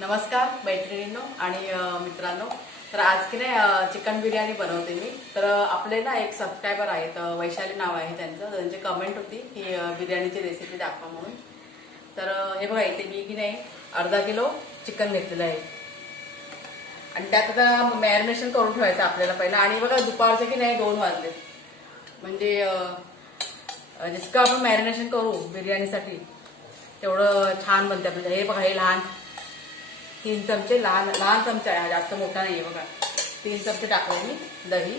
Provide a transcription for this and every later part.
नमस्कार मैत्रिणींनो आणि मित्रांनो. तर आज की नाही चिकन बिर्याणी बनवते मी. तर आपले ना एक सबस्क्रायबर आहेत, वैशाली नाव आहे त्यांचं. त्यांची कमेंट होती की बिर्याणीची रेसिपी दाखवा म्हणून. तर हे बघा, इथे मी की नाही अर्धा किलो चिकन घेतलेलं आहे आणि त्यात आता मॅरिनेशन करून ठेवायचं आपल्याला पहिलं. आणि बघा दुपारचे की नाही 2 वाजले, म्हणजे जितकं आपण मॅरिनेशन करू बिर्याणीसाठी तेवढं छान बनते आपल्याला. हे बघा, हे लहान 3 चमचे, लहान लहान चमचा आहे, जास्त मोठा नाहीये बघा. 3 चमचे टाकले मी दही.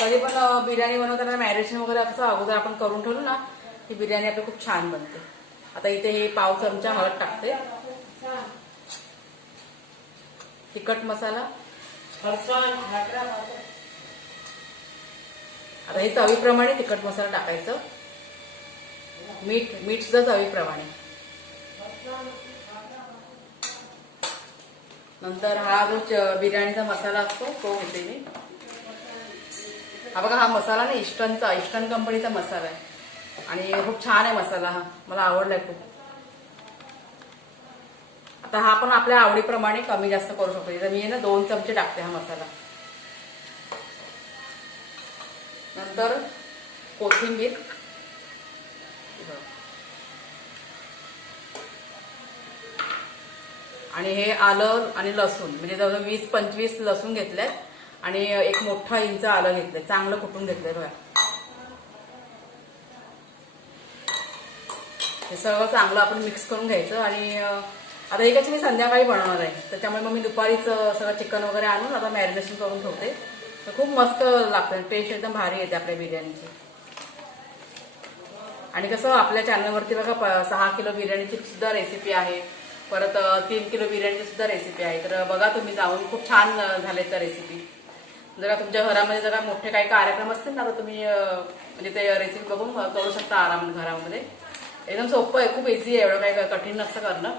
कधी पण बिर्याणी बनवताना मॅरिनेशन वगैरे कसं अगोदर आपण करून ठेवलो ना की बिर्याणी आपली खूप छान बनते. आता इथे हे पाव चमचा हळद टाकते, तिखट मसाला, आता हे चवीप्रमाणे तिखट मसाला टाकायचं. मीठ सुद्धा चवीप्रमाणे. नंतर हा जो बिर्याणीचा मसाला असतो तो घेते मी. हा बघा, हा मसाला ना ईस्टर्न कंपनीचा मसाला आहे आणि खूप छान आहे मसाला. हा मला आवडलाय खूप. आता हा पण आपल्या आवडीप्रमाणे कमी जास्त करू शकतो. तर मी ना 2 चमचे टाकते हा मसाला. नंतर कोथिंबीर, आणि हे आलं आणि लसूण, म्हणजे जवळ 20-25 लसूण घेतलेत आणि एक मोठा इंच आलं घेतलंय, चांगलं कुटून घेतलंय बघा. हे सगळं चांगलं आपण मिक्स करून घ्यायचं. आणि आता हे कसं मी संध्याकाळी बनवणार आहे, त्याच्यामुळे मग मी दुपारीच सगळं चिकन वगैरे आणून आता मॅरिनेशन करून ठेवते. तर खूप मस्त लागतं, टेस्ट एकदम भारी येते आपल्या बिर्याणीची. आणि कसं आपल्या चॅनलवरती बघा 6 किलो बिर्याणीची सुद्धा रेसिपी आहे, परत 3 किलो बिर्याणीची सुद्धा रेसिपी आहे. तर बघा तुम्ही जाऊन, खूप छान झाले त्या रेसिपी. जर तुमच्या घरामध्ये जर मोठे काही कार्यक्रम असतील ना तर तुम्ही म्हणजे ते रेसिपी बघून करू शकता आरामात घरामध्ये. एकदम सोपं आहे, खूप इझी आहे, एवढं काही कठीण नसतं करणं.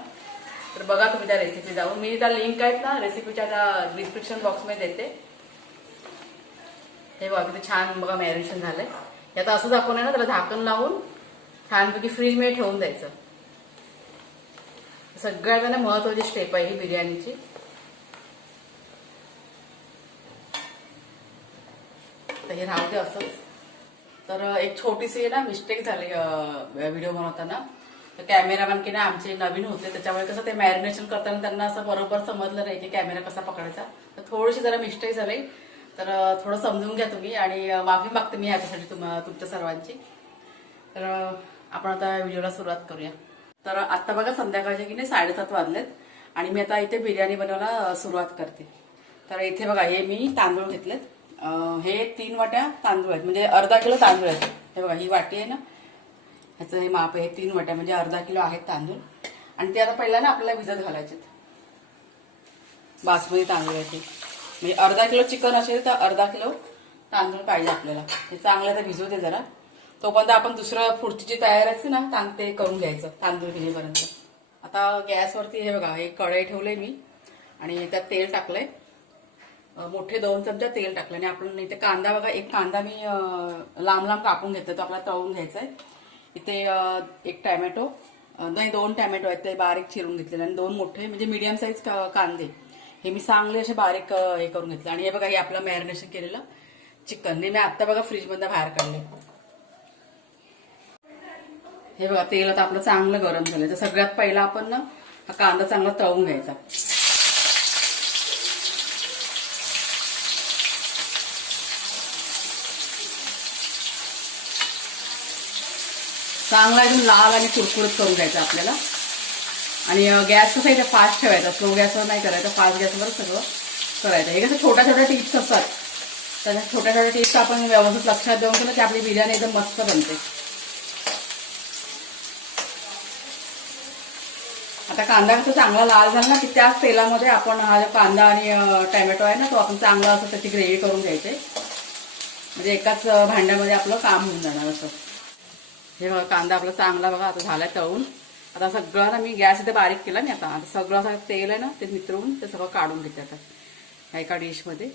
तर बघा तुम्ही त्या रेसिपी जाऊन. मी त्या लिंक आहेत ना रेसिपीच्या त्या डिस्क्रिप्शन बॉक्समध्ये देते. हे बघा किती छान बघा मॅरिनेशन झालंय. आता असंच आपण आहे ना त्याला झाकण लावून छानपैकी फ्रीजमध्ये ठेवून द्यायचं. सगळ्यात ना महत्वाची स्टेप आहे ही बिर्याणीची. तर हे राहू दे असंच. तर एक छोटीशी ना मिस्टेक झाली व्हिडिओ बनवताना. तर कॅमेरामॅन की ना आमचे नवीन होते, त्याच्यामुळे कसं ते मॅरिनेशन करताना त्यांना असं बरोबर समजलं नाही की कॅमेरा कसा पकडायचा. तर थोडीशी जरा मिस्टेक झाली. तर थोडं समजून घ्या तुम्ही आणि माफी मागते मी ह्याच्यासाठी तुमच्या सर्वांची. तर आपण आता व्हिडिओला सुरुवात करूया. तर आता बघा संध्याकाळचे की नाही 7:30 वाजलेत आणि मी आता इथे बिर्याणी बनवायला सुरुवात करते. तर इथे बघा हे मी तांदूळ घेतलेत. हे 3 वाट्या तांदूळ आहेत, म्हणजे अर्धा किलो तांदूळ आहेत. हे बघा ही वाटी आहे ना, ह्याचं हे माप आहे. 3 वाट्या म्हणजे अर्धा किलो आहेत तांदूळ. आणि ते आता पहिला ना आपल्याला भिजत घालायचे. बासमती तांदूळ आहे ते, म्हणजे अर्धा किलो चिकन असेल तर अर्धा किलो तांदूळ पाहिजे आपल्याला. हे चांगलं तर भिजू दे जरा. तोपर्यंत आपण दुसरं पुढची जी तयारी असते ना ते करून घ्यायचं तांदूळ भिजेपर्यंत. आता गॅसवरती हे बघा हे कढई ठेवलंय मी आणि त्यात तेल टाकलंय. मोठे 2 चमचा तेल टाकलं. आणि आपण इथे कांदा बघा, एक कांदा मी लांब लांब कापून घेतला, तो आपल्याला तळून घ्यायचा आहे. इथे एक टॅमॅटो, नाही 2 टॅमॅटो आहेत ते बारीक चिरून घेतलेले, आणि 2 मोठे म्हणजे मीडियम साईज कांदे हे मी चांगले असे बारीक हे करून घेतले. आणि हे बघा हे आपलं मॅरिनेशन केलेलं चिकन मी आता बघा फ्रीजमधनं बाहेर काढले. हे बघा तेल आता आपलं चांगलं गरम झालं. तर सगळ्यात पहिला आपण ना हा कांदा चांगला तळून घ्यायचा. चांगला एकदम लाल आणि कुरकुरीत करून घ्यायचा आपल्याला. आणि गॅस कसं इथे फास्ट ठेवायचा, स्लो गॅसवर नाही करायचं, फास्ट गॅसवर सगळं करायचं. हे कसं छोट्या छोट्या टिप्स असतात, तर छोट्या छोट्या टिप्स आपण व्यवस्थित लक्षात देऊन केलं की आपली बिर्याणी एकदम मस्त बनते. आता कांदा कसं चांगला लाल झाला ना की त्याच तेलामध्ये आपण हा जो कांदा आणि टॅमॅटो आहे ना तो आपण चांगला असं त्याची ग्रेव्ही करून घ्यायचे, म्हणजे एकाच भांड्यामध्ये आपलं काम होऊन जाणार असं. हे बघा कांदा आपला चांगला बघा आता झालाय तळून. आता सगळं ना मी गॅस इथे बारीक केला नाही. आता सगळं असं तेल आहे ना ते मिसळून ते सगळं काढून घेते आता एका डिशमध्ये.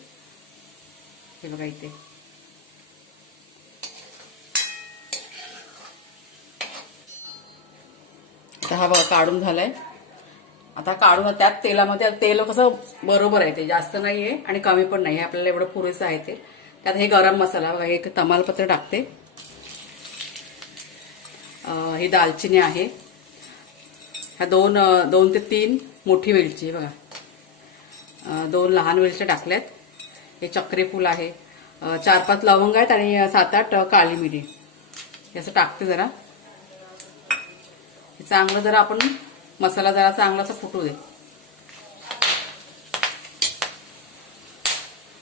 हे बघा इथे आता हा बघा काढून झालाय. आता काढून त्यात तेलामध्ये तेल कसं बरोबर आहे, ते जास्त नाहीये आणि कमी पण नाही, आपल्याला एवढं पुरेसं आहे ते. त्यात हे गरम मसाला बघा, एक तमालपत्र टाकते, ही दालचिनी आहे, ह्या दोन ते तीन मोठी वेलची बघा, 2 लहान वेलच्या टाकल्यात, हे चक्री फूल आहे, 4-5 लवंग आहेत आणि 7-8 काळी मिरी, हे असं टाकते जरा. चांगलं जरा आपण मसाला जरा चांगलासा फुटू दे.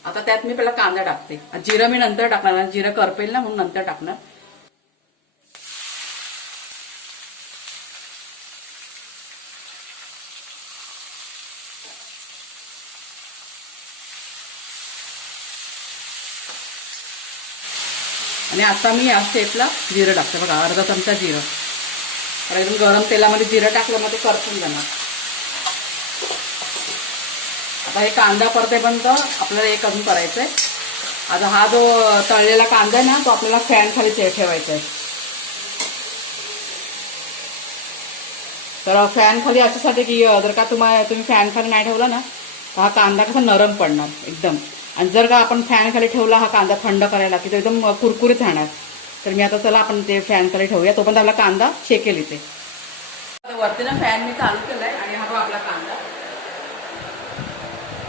आता त्यात मी पहिला कांदा टाकते, जिरं मी नंतर टाकणार, जिरं करपेल ना म्हणून नंतर टाकणार. आणि आता मी या स्टेपला जिरं टाकते बघा, अर्धा चमचा जिरं. एकदम गरम तेलामध्ये जिरं टाकलं मग ते करपून जाणार. आता हे कांदा परतेपर्यंत आपल्याला एक अजून करायचंय. आता हा जो तळलेला कांदा आहे ना, तो आपल्याला फॅन खाली ठेवायचा आहे. तर फॅन खाली अशासाठी की जर का तुम्ही फॅन खाली नाही ठेवला ना, तर हा कांदा कसा नरम पडणार एकदम. आणि जर का आपण फॅन खाली ठेवला हा कांदा थंड करायला, की तो एकदम कुरकुरीत राहणार. तर मी आता चला आपण ते फॅन खाली ठेवूया, तोपर्यंत आपला कांदा शेकेल इथे. वरती ना फॅन मी चालू केलाय आणि हा आपला कांदा.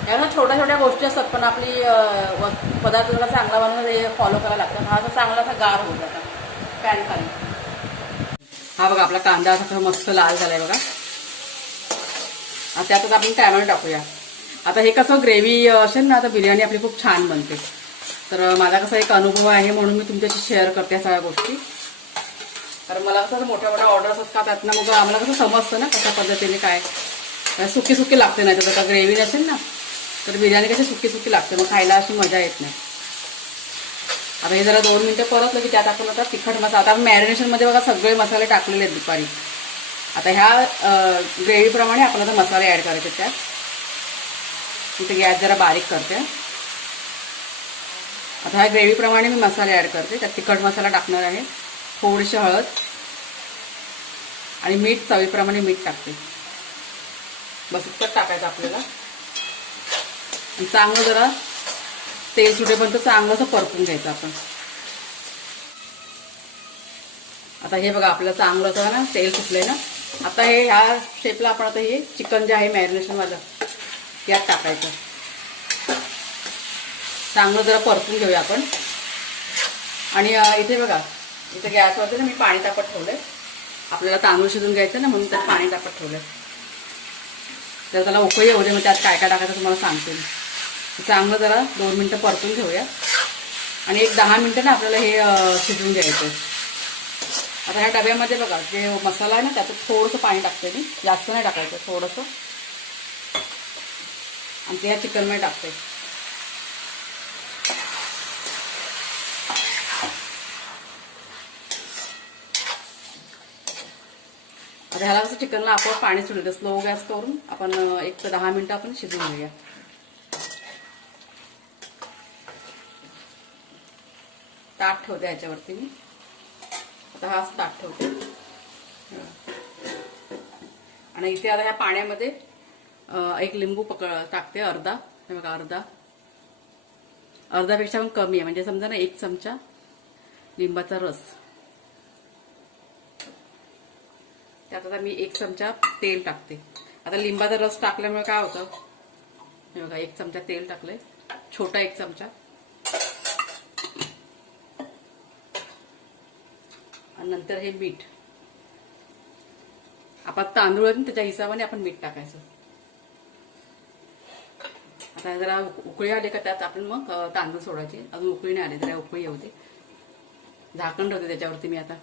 या छोट्या छोट्या गोष्टी असतात, पण आपली पदार्थ जरा चांगला बनवून हे फॉलो करायला लागतात. हा असा चांगला असा गार होत जाता फॅन खाली. हा बघा आपला कांदा असा मस्त लाल झालाय बघा. त्यातच आपण टॅमॅटो टाकूया. आता हे कसं ग्रेव्ही असेल ना, आता बिर्याणी आपली खूप छान बनते. तर माझा कसा एक अनुभव आहे म्हणून मी तुमच्याशी शेअर करते सगळ्या गोष्टी. कारण मला कसं मोठ्या मोठ्या ऑर्डर्स असतात, त्यातनं मग आम्हाला कसं समजतं ना कशा पद्धतीने काय सुकी सुकी लागते. नाही तर ग्रेव्ही नसेल ना तर बिर्याणी कशी सुकी सुकी लागते, मग खायला अशी मजा येत नाही. आता हे जरा 2 मिनिटं परतलं की त्यात आपण आता तिखट मसाला, आता मॅरिनेशनमध्ये बघा सगळे मसाले टाकलेले आहेत दुपारी. आता ह्या ग्रेव्हीप्रमाणे आपण आता मसाले ॲड करायचे त्यात. इथे गॅस जरा बारीक करते. आता ह्या ग्रेव्हीप्रमाणे मी मसाले ॲड करते. त्यात तिखट मसाला टाकणार आहे, थोडीशी हळद आणि मीठ, चवीप्रमाणे मीठ टाकते. बस इतकंच टाकायचं आपल्याला. चांगलं जरा तेल सुटेपर्यंत चांगलं असं परतून घ्यायचं आपण. आता हे बघा आपलं चांगलं असं ना तेल सुटलंय ना. आता हे ह्या शेपला आपण आता हे चिकन जे आहे मॅरिनेशनवालं यात टाकायचं. चांगलं जरा परतून घेऊया आपण. आणि इथे बघा, इथे गॅसवरती ना मी पाणी तापत ठेवलंय. आपल्याला तांदूळ शिजून घ्यायचं ना म्हणून त्यात पाणी तापत ठेवलंय. तर त्याला उकळी येऊ दे, मग त्यात काय काय टाकायचं तुम्हाला सांगते मी. चांगलं जरा 2 मिनिटं परतून घेऊया आणि एक 10 मिनिटं ना आपल्याला हे शिजवून घ्यायचं. आता ह्या डब्यामध्ये बघा जे मसाला आहे ना त्यात थोडंसं पाणी टाकते मी, जास्त नाही टाकायचं, थोडंसं. आणि ते ह्या चिकनमध्ये टाकते. आता ह्याला कसं चिकनला आपोआप पाणी सुटलं, स्लो गॅस करून आपण 1 ते 10 मिनिटं आपण शिजवून घेऊया. ताट ठेवते ह्याच्यावरती मी. आता हाच ताट ठेवते आणि इथे आता ह्या पाण्यामध्ये एक लिंबू टाकते, अर्धा. हे बघा अर्धापेक्षा पण कमी आहे, म्हणजे समजा ना 1 चमचा लिंबाचा रस. त्यात आता मी 1 चमचा तेल टाकते. आता लिंबाचा रस टाकल्यामुळे काय होतं, हे बघा 1 चमचा तेल टाकलंय, छोटा 1 चमचा. आणि नंतर हे मीठ. आपण तांदूळ आहे त्याच्या हिशोबाने आपण मीठ टाकायचं. आता जरा उकळी आली का त्यात आपण मग तांदूळ सोडायचे. अजून उकळी नाही आली, जरा उकळी येऊ दे. झाकण ठेवते त्याच्यावरती मी आता.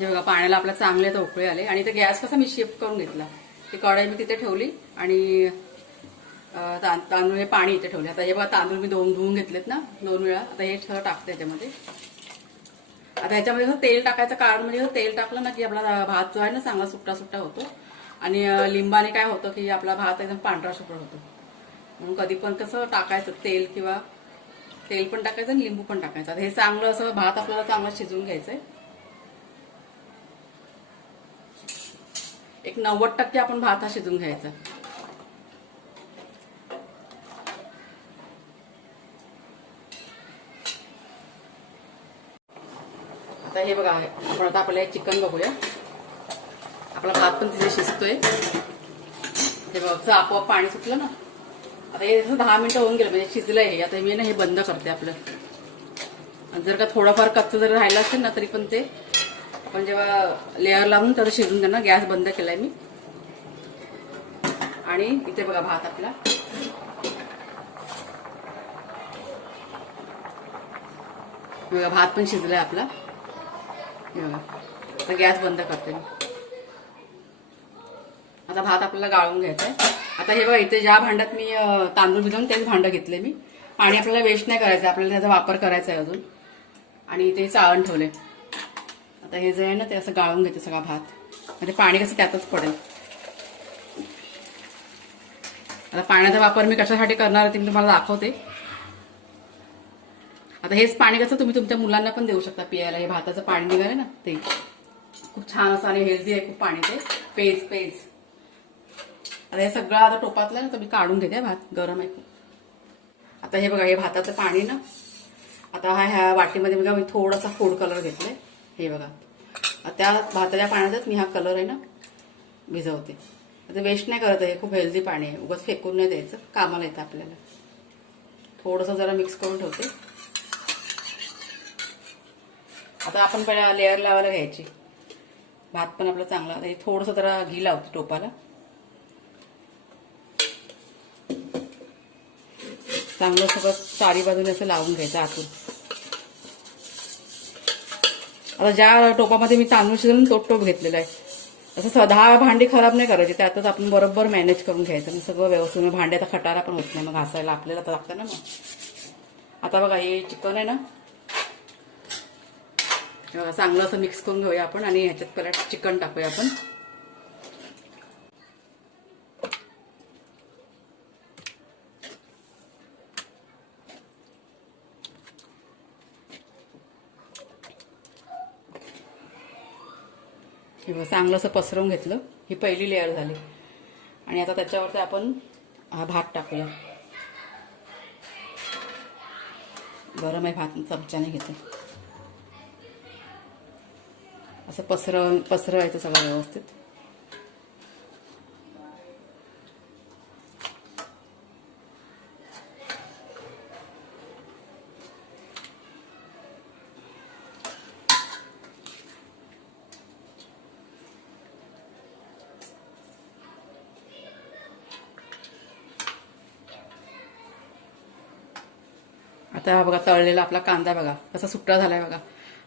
हे बघा पाण्याला आपल्या चांगले आता उकळी आले. आणि ते गॅस कसा मी शिफ्ट करून घेतला, ती कढई मी तिथे ठेवली आणि तांदूळ हे पाणी इथे ठेवले. आता हे बघा तांदूळ मी धुवून घेतलेत ना 2 वेळा. आता हे सगळं टाकते त्याच्यामध्ये. आता ह्याच्यामध्ये तेल टाकायचं कारण म्हणजे तेल टाकलं ना की आपला भात जो आहे ना चांगला सुट्टा सुट्टा होतो. आणि लिंबाने काय होतं की आपला भात एकदम पांढरा शुभ्र होतो. म्हणून कधी पण कसं टाकायचं तेल किंवा तेल पण टाकायचं आणि लिंबू पण टाकायचं. आता हे चांगलं असं भात आपल्याला चांगला शिजवून घ्यायचंय. एक 90% आपण भात हा शिजून घ्यायचा. आता हे बघा, आपण आता आपल्याला चिकन बघूया. आपला भात पण तिथे शिजतोय. हे बघा आपोआप पाणी सुटलं ना. आता हे 10 मिनिटं होऊन गेलं म्हणजे शिजलंय हे. आता मी ना हे बंद करते आपलं. जर का थोडंफार कच्चं जर राहिलं असेल ना तरी पण ते आपण जेव्हा लेअर लावून त्याला शिजून देणार. गॅस बंद केलाय मी. आणि इथे बघा भात आपला बघा, भात पण शिजलाय आपला. बघा आता गॅस बंद करते मी. आता भात आपल्याला गाळून घ्यायचा आहे. आता हे बघा, इथे ज्या भांड्यात मी तांदूळ भिजवून तेच भांडं घेतले मी. पाणी आपल्याला वेस्ट नाही करायचं, आपल्याला त्याचा वापर करायचा आहे अजून. आणि इथे चाळण ठेवले. आता हे जे आहे ना ते असं गाळून घेते सगळा भात. म्हणजे पाणी कसं त्यातच पडेल. आता पाण्याचा वापर मी कशासाठी करणार ते मी तुम्हाला दाखवते. आता हेच पाणी कसं तुम्ही तुमच्या मुलांना पण देऊ शकता पियायला. हे भाताचं पाणी निघालं ना ते खूप छान असं आणि हेल्दी आहे खूप पाणी ते. पेज आता हे सगळं आता टोपातलं ना तर मी काढून घेते. भात गरम आहे खूप. आता हे बघा, हे भाताचं पाणी ना आता ह्या वाटीमध्ये बघा मी थोडासा फूड कलर घेतलाय. हे बघा, त्या भाताच्या पाण्यातच मी हा कलर आहे ना भिजवते. आता वेस्ट नाही करत. हे खूप हेल्दी पाणी आहे. उगाच फेकून नाही द्यायचं, कामाला येतं आपल्याला. थोडंसं जरा मिक्स करून ठेवते. आता आपण पहिला लेअर लावायला घ्यायची. भात पण आपला चांगला. हे थोडंसं जरा घी लावते टोपाला. चांगलं सगळं चारी बाजूने असं लावून घ्यायचं आतून. आता ज्या टोपामध्ये मी तांदूळ शिजवून तो टोप घेतलेला आहे. असं 10 भांडी खराब नाही करायची. त्यातच आपण बरोबर मॅनेज करून घ्यायचं. मग सगळं व्यवस्थित भांड्याचा खटारा पण होत नाही. मग घासायला आपल्याला तर लागतं ना मग. आता बघा, हे चिकन आहे ना बघा चांगलं असं मिक्स करून घेऊया आपण. आणि ह्याच्यात पहिला चिकन टाकूया आपण. हे बघा चांगलं असं पसरवून घेतलं. ही पहिली लेअर झाली. आणि आता त्याच्यावरती आपण हा भात टाकूया. गरम आहे भात, चमच्याने घेते. असं पसरवायचं सगळं व्यवस्थित. आता बघा तळलेला आपला कांदा बघा कसा सुट्टा झालाय बघा.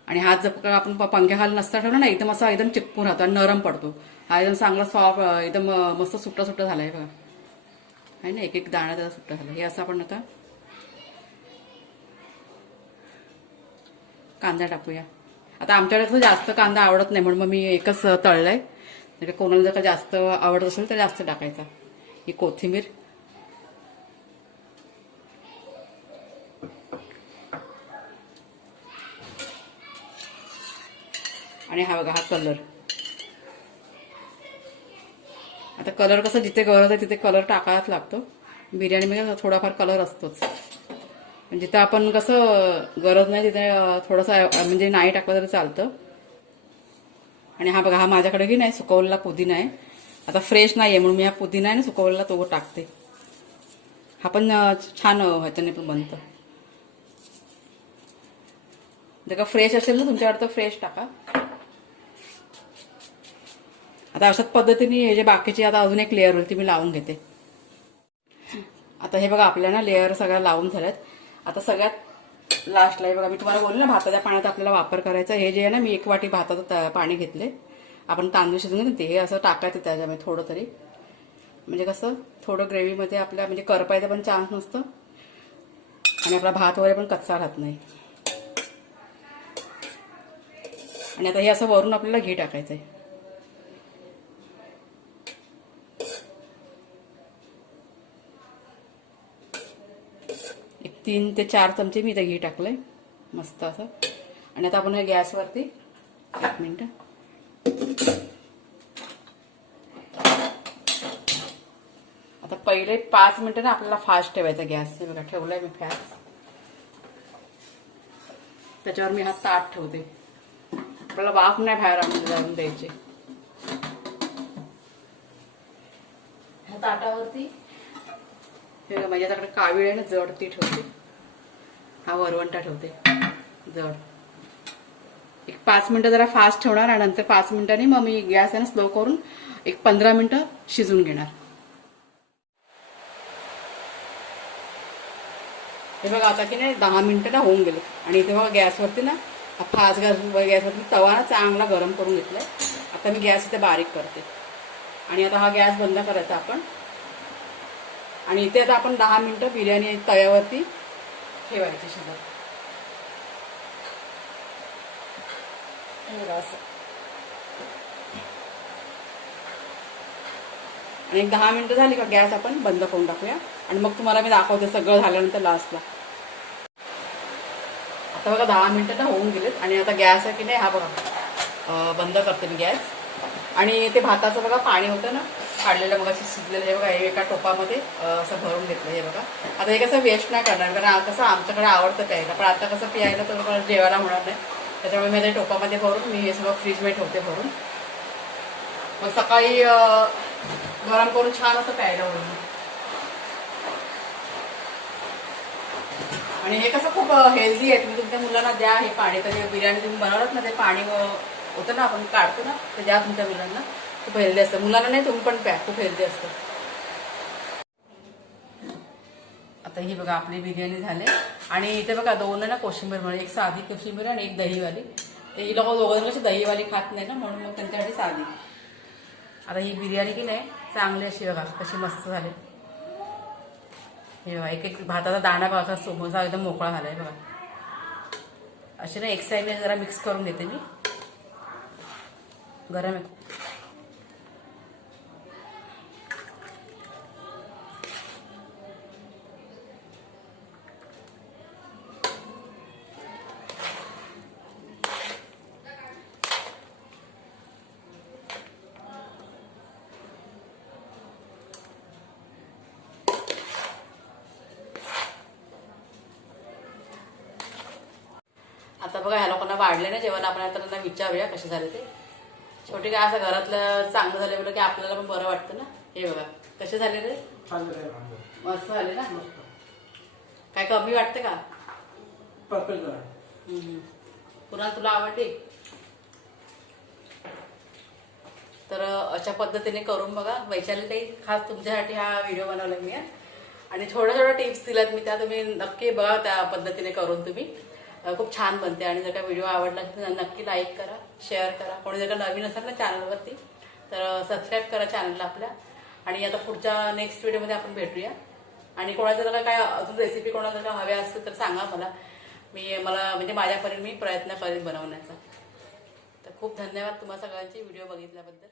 आणि हात जर आपण पंख्याखाली नसता ठेवला ना एकदम असा एकदम चिपकून राहतो आणि नरम पडतो. हा एकदम चांगला सॉफ्ट एकदम मस्त सुट्टा झालाय बघा. आहे ना, एक एक दाणा त्याचा सुट्टा झाला. हे असं आपण आता कांदा टाकूया. आता आमच्याकडे कसं जास्त कांदा आवडत नाही म्हणून मग मी एकच तळलाय. म्हणजे कोणाला जर का जास्त आवडत असेल तर जास्त टाकायचा. ही कोथिंबीर. आणि हा बघा हा कलर. आता कलर कसं जिथे गरज आहे तिथे कलर टाकायलाच लागतो. बिर्याणीमध्ये थोडाफार कलर असतोच. जिथं आपण कसं गरज नाही तिथे थोडंसं म्हणजे नाही टाकलं तरी चालतं. आणि हा बघा, हा माझ्याकडे की नाही सुकवलेला पुदिना आहे. आता फ्रेश नाही आहे म्हणून मी हा पुदिना आहे ना सुकवलेला तो टाकते. हा पण छान ह्याच्याने पण बनतं. जर का फ्रेश असेल ना तुमच्याकडे तर फ्रेश टाका. आता अशाच पद्धतीने हे जे बाकीचे आता अजून एक लेअर होईल ती मी लावून घेते. आता हे बघा आपल्या ना लेअर सगळ्या लावून झाल्यात. आता सगळ्यात लास्टला हे बघा मी तुम्हाला बोलले ना भाताच्या पाण्यात आपल्याला वापर करायचा. हे जे आहे ना मी 1 वाटी भाताचं पाणी घेतले. आपण तांदूळ शिजवून घेते हे असं टाकायचं त्याच्यामध्ये थोडं तरी. म्हणजे कसं थोडं ग्रेव्हीमध्ये आपल्या म्हणजे करपायचा पण चान्स नसतं. आणि आपला भात वगैरे पण कच्चा राहत नाही. आणि आता हे असं वरून आपल्याला घी टाकायचं आहे. 3 ते 4 चमचे मी इथे घी टाकलंय मस्त असं. आणि आता आपण हे गॅसवरती 1 मिनिट. आता पहिले 5 मिनिटं ना आपल्याला फास्ट ठेवायचा गॅस. हे बघा ठेवलाय मी फास्ट. त्याच्यावर मी हा ताट ठेवते. आपल्याला वाफ नाही बाहेर आणून जाऊन द्यायची. ह्या ताटावरती हे बघा माझ्याकडे कावीळ आहे ना जड ती ठेवते. हा वरवंटा ठेवते जड. एक 5 मिनिटं जरा फास्ट ठेवणार आणि नंतर 5 मिनिटांनी मग मी गॅस आहे ना स्लो करून एक 15 मिनिटं शिजून घेणार. हे बघा आता की नाही 10 मिनिटं ना होऊन गेले. आणि इथे बघा गॅसवरती ना फास्ट गॅसवरती तवा ना चांगला गरम करून घेतलाय. आता मी गॅस इथे बारीक करते. आणि आता हा गॅस बंद करायचा आपण. आणि इथे आता आपण 10 मिनिटं बिर्याणी तव्यावरती ठेवायची शिजत. असं. आणि एक 10 मिनिटं झाली का गॅस आपण बंद करून टाकूया. आणि मग तुम्हाला मी दाखवते सगळं झाल्यानंतर लास्टला. आता बघा 10 मिनिटं ना होऊन गेलेत. आणि आता गॅस आहे की नाही हा बघा बंद करते मी गॅस. आणि ते भाताचं बघा पाणी होतं ना काढलेलं मग शिजलेलं. हे बघा हे एका टोपामध्ये असं भरून घेतलं. हे बघा आता हे कसं वेस्ट नाही करणार कारण कसं आमच्याकडे आवडतं प्यायला. पण आता कसं प्यायला तर जेवायला होणार नाही. त्याच्यामुळे मी त्या टोपामध्ये भरून मी हे सगळं फ्रीजमध्ये ठेवते भरून. मग सकाळी गरम करून छान असं प्यायला होईल. आणि हे कसं खूप हेल्दी आहे. तुम्ही तुमच्या मुलांना द्या हे पाणी. तर बिर्याणी तुम्ही बनवलात ना ते पाणी होतं ना आपण काढतो ना ते द्या तुमच्या मुलांना. खूप हेल्दी असतं. मुलांना नाही तुम्ही पण प्या. खूप हेल्दी असतं. आता ही बघा आपली बिर्याणी झाली. आणि इथे बघा 2 ना कोशिंबीर मिळेल. एक साधी कोशिंबीर आणि एक दहीवाली. ते ही लोक दोघं कशी दहीवाली खात नाही ना म्हणून मग त्यांच्यासाठी साधी. आता ही बिर्याणी की नाही चांगली अशी बघा कशी मस्त झाली. हे बघा एक एक भाताचा दाणा बघा समोसा एकदम मोकळा झालाय बघा. अशी ना एक साईडने जरा मिक्स करून घेते मी. गरम आहे. आता बघा ह्या लोकांना वाढले ना जेवण. आपण आता त्यांना विचारूया कसे झाले ते. छोटी काय असं घरातलं चांगलं झालं म्हणजे की आपल्याला पण बरं वाटतं ना. हे बघा कसे झाले रे. मस्त झाले ना. काय कमी वाटते का. पुन्हा तुला आवडली तर अशा पद्धतीने करून बघा. वैशाली ताई खास तुमच्यासाठी हा व्हिडिओ बनवला मी. आणि छोट्या टिप्स दिल्यात मी त्या तुम्ही नक्की बघा. त्या पद्धतीने करून तुम्ही खूप छान बनते. आणि जर का व्हिडिओ आवडला तर नक्की लाईक करा शेअर करा. कोणी जर का नवीन असेल ना चॅनलवरती तर सबस्क्राईब करा चॅनलला आपल्या. आणि आता पुढच्या नेक्स्ट व्हिडिओमध्ये आपण भेटूया. आणि कोणाचं जर काय अजून रेसिपी कोणाला जर हव्या असतील तर सांगा मला. मला म्हणजे माझ्यापर्यंत मी प्रयत्न करेन बनवण्याचा. तर खूप धन्यवाद तुम्हा सगळ्यांची व्हिडिओ बघितल्याबद्दल.